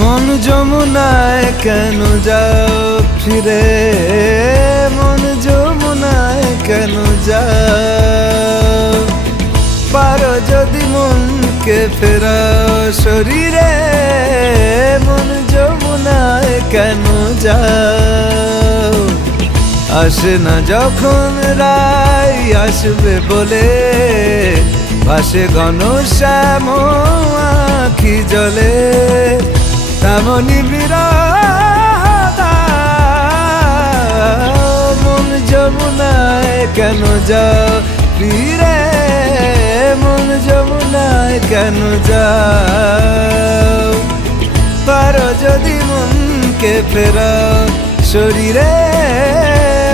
মন যমুনায় কেন যাও ফিরে, মন যমুনায় কেন যাও? পারো যদি মনকে ফেরাও শরীরে, মন যমুনায় কেন যাও? আসে না যখন রাই আসবে বলে, ভাসে ঘন শ্যাম আখি জলে, তেমনি বিরহ মন যমুনায় কেন যাও ফিরে, মন যমুনায় কেন যাও? পারো যদি মনকে ফেরাও শরীরে,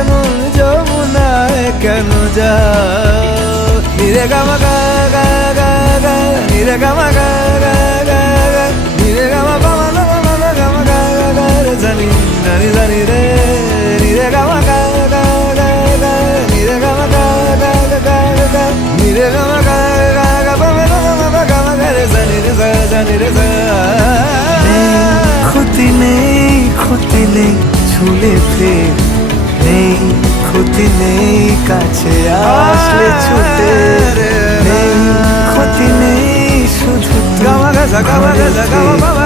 মন যমুনায় কেন যাও? নিরে গামা গা গা গা গা, নিরে গামা গা গা গা গা, নিরে গামা গামা গামা গামা গা গা রে জানি জানি জানি রে, নিরে গামা গা গা গা গা, নিরে গামা গা গা গা গা, নিরে গামা গা গা গা বামা গামা গামা গা রে জানি রে জানি রে জা। ক্ষতি নেই ছুলে ফের, নেই ক্ষতি নেই কাছে আসলে ছুটে, নেই ক্ষতি নেই শুধু গামা গা গা গা গা গা